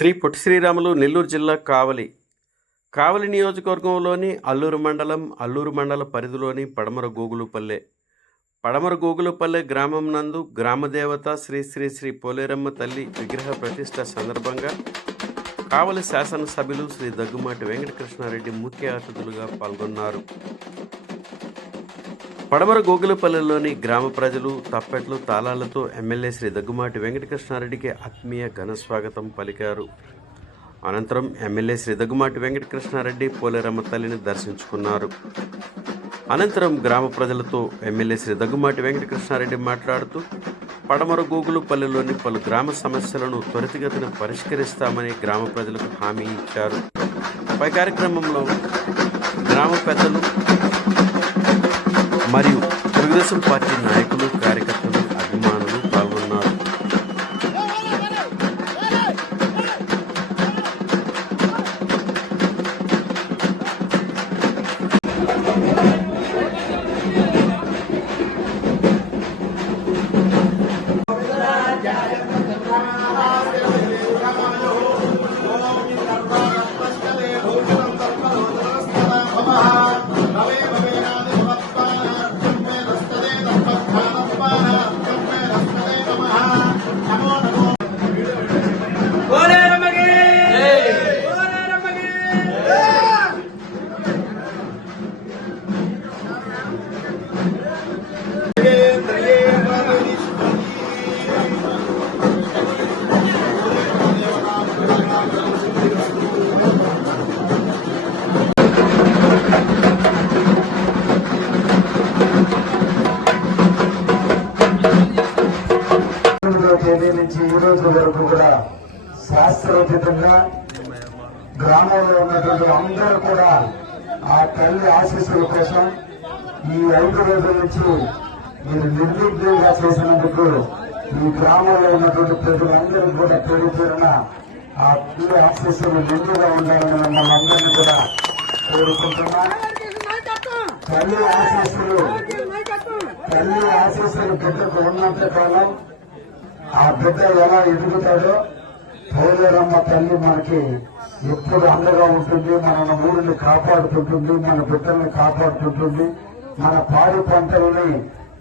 శ్రీ పొట్టి శ్రీరాములు నెల్లూరు జిల్లా కావలి కావలి నియోజకవర్గంలోని అల్లూరు మండలం అల్లూరు మండల పరిధిలోని పడమర గోగులుపల్లె పడమర గోగులుపల్లె గ్రామం నందు గ్రామదేవత శ్రీ శ్రీ శ్రీ పోలేరమ్మ తల్లి విగ్రహ ప్రతిష్ట సందర్భంగా కావలి శాసనసభ్యులు శ్రీ దగ్గుమాటి వెంకటకృష్ణారెడ్డి ముఖ్య అతిథులుగా పాల్గొన్నారు. పడమర గోగులపల్లెలోని గ్రామ ప్రజలు తప్పెట్లు తాళాలతో ఎమ్మెల్యే శ్రీ దగ్గుమాటి వెంకటకృష్ణారెడ్డికి ఆత్మీయ ఘన స్వాగతం పలికారు. అనంతరం ఎమ్మెల్యే శ్రీ దగ్గుమాటి వెంకటకృష్ణారెడ్డి పోలేరమ్మ తల్లిని దర్శించుకున్నారు. అనంతరం గ్రామ ప్రజలతో ఎమ్మెల్యే శ్రీ దగ్గుమాటి వెంకటకృష్ణారెడ్డి మాట్లాడుతూ పడమర గోగులపల్లెలోని పలు గ్రామ సమస్యలను త్వరితగతిన పరిష్కరిస్తామని గ్రామ ప్రజలకు హామీ ఇచ్చారు. పై కార్యక్రమంలో గ్రామ పెద్దలు మరియు తెలుగుదేశం పార్టీ నాయకులు శాస్త్రోచితంగా గ్రామంలో ఉన్నటువంటి అందరూ కూడా ఆ తల్లి ఆశీస్సుల కోసం ఈ ఐదు రోజుల నుంచి మీరు నిర్విఘ్నంగా చేసినందుకు ఈ గ్రామంలో ఉన్నటువంటి ప్రజలందరూ కూడా పేరు పేరున ఆ తల్లి ఆశీస్సులు నిండుగా ఉండాలని మిమ్మల్ని అందరినీ కూడా కోరుకుంటున్నా. తల్లి ఆశీస్సులు తల్లి ఆశీస్సులు బిడ్డకు ఉన్నంత కాలం ఆ బిడ్డ ఎలా ఎదుగుతాడో పోలేరమ్మ తల్లి మనకి ఎప్పుడు అండగా ఉంటుంది మన ఊరిని కాపాడుతుంటుంది మన బిడ్డల్ని కాపాడుతుంటుంది. మన పాడి పంటల్ని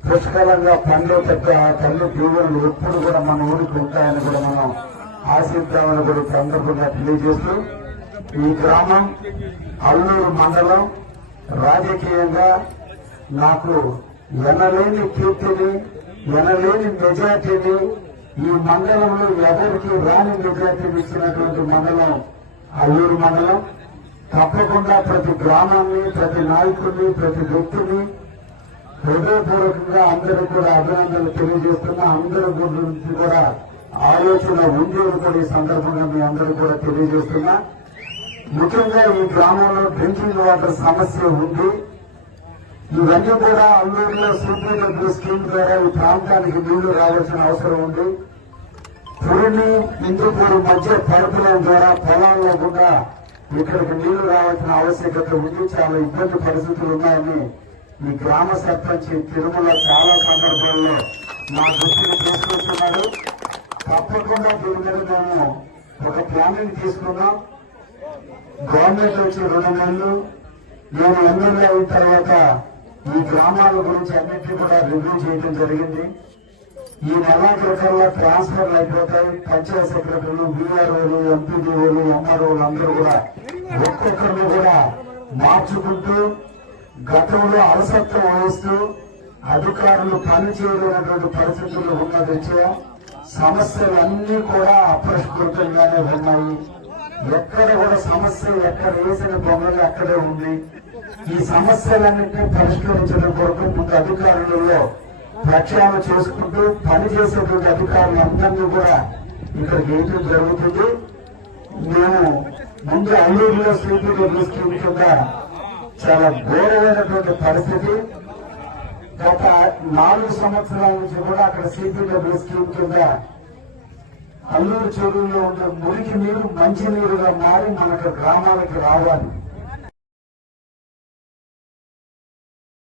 పుష్కలంగా పండేటట్టు ఆ తల్లి దీవెనలు ఎప్పుడు కూడా మన ఊరికి ఉంటాయని కూడా మనం ఆశిద్దామని కూడా ఈ సందర్భంగా తెలియజేస్తూ ఈ గ్రామం అల్లూరు మండలం రాజకీయంగా నాకు ఎనలేని కీర్తిని ఎనలేని మెజార్టీని ఈ మండలంలో ఎవరికి రాని మెజార్టీని ఇస్తున్నటువంటి మండలం అల్లూరు మండలం. తప్పకుండా ప్రతి గ్రామాన్ని ప్రతి నాయకుడిని ప్రతి వ్యక్తిని హృదయపూర్వకంగా అందరూ కూడా అభినందనలు తెలియజేస్తున్నా. అందరి గురించి కూడా ఆలోచన ఉంది కూడా ఈ సందర్భంగా మీ అందరూ కూడా తెలియజేస్తున్నా. ముఖ్యంగా ఈ గ్రామంలో డ్రింకింగ్ వాటర్ సమస్య ఉంది. ఇవన్నీ కూడా అల్లూరులో సూపర్డబ్ల్యూ స్కీమ్ ద్వారా ఈ ప్రాంతానికి నీళ్ళు రావాల్సిన అవసరం ఉంది? పూర్ణి ఇందుపూరు మధ్య పైపు ద్వారా పొలాల్లో కూడా ఇక్కడికి నీళ్ళు రావాల్సిన ఆవశ్యకత ఉంది. చాలా ఇబ్బంది పరిస్థితులు ఉన్నాయని ఈ గ్రామ సర్పంచ్ తిరుమల చాలా సందర్భాల్లో మా దృష్టిని తీసుకొస్తున్నారు తప్పకుండా దీని మీద మేము ఒక ప్లానింగ్ తీసుకున్నాం గవర్నమెంట్ వచ్చి రెండు నెలలు నేను ఎమ్మెల్యే అయిన తర్వాత ఈ గ్రామాల గురించి అన్నింటినీ కూడా రివ్యూ చేయడం జరిగింది. ఈ నెలాఖరికల్లా ట్రాన్స్ఫర్లు అయిపోతాయి పంచాయత్ సెక్రటరీలు బీఆర్ఓలు ఎంపీడీఓలు ఎంఆర్ఓలు అందరూ కూడా ఒక్కొక్కరిని కూడా మార్చుకుంటూ గతంలో అలసత్వం వహిస్తూ అధికారులు పనిచేయలేనటువంటి పరిస్థితుల్లో ఉన్న దృష్ట్యా సమస్యలన్నీ కూడా అప్రస్కృతంగానే ఉన్నాయి. ఎక్కడ కూడా సమస్య ఎక్కడ వేసిన బొమ్మలు అక్కడే ఉంది. ఈ సమస్యలన్నింటినీ పరిష్కరించడం కొరకు ముందు అధికారులలో ప్రక్షాళన చేసుకుంటూ పనిచేసేటువంటి అధికారులు అందరినీ కూడా ఇక్కడ వేయడం జరుగుతుంది. మేము ముందు అల్లూరులో శ్రీపతి స్కీమ్ కింద చాలా ఘోరమైనటువంటి పరిస్థితి. గత నాలుగు సంవత్సరాల నుంచి కూడా అక్కడ సిపిడబ్ల్యూ స్కీమ్ కింద అల్లూరు చెరువులో ఉండే మురికి నీరు మంచి నీరుగా మారి మనకు గ్రామాలకు రావాలి.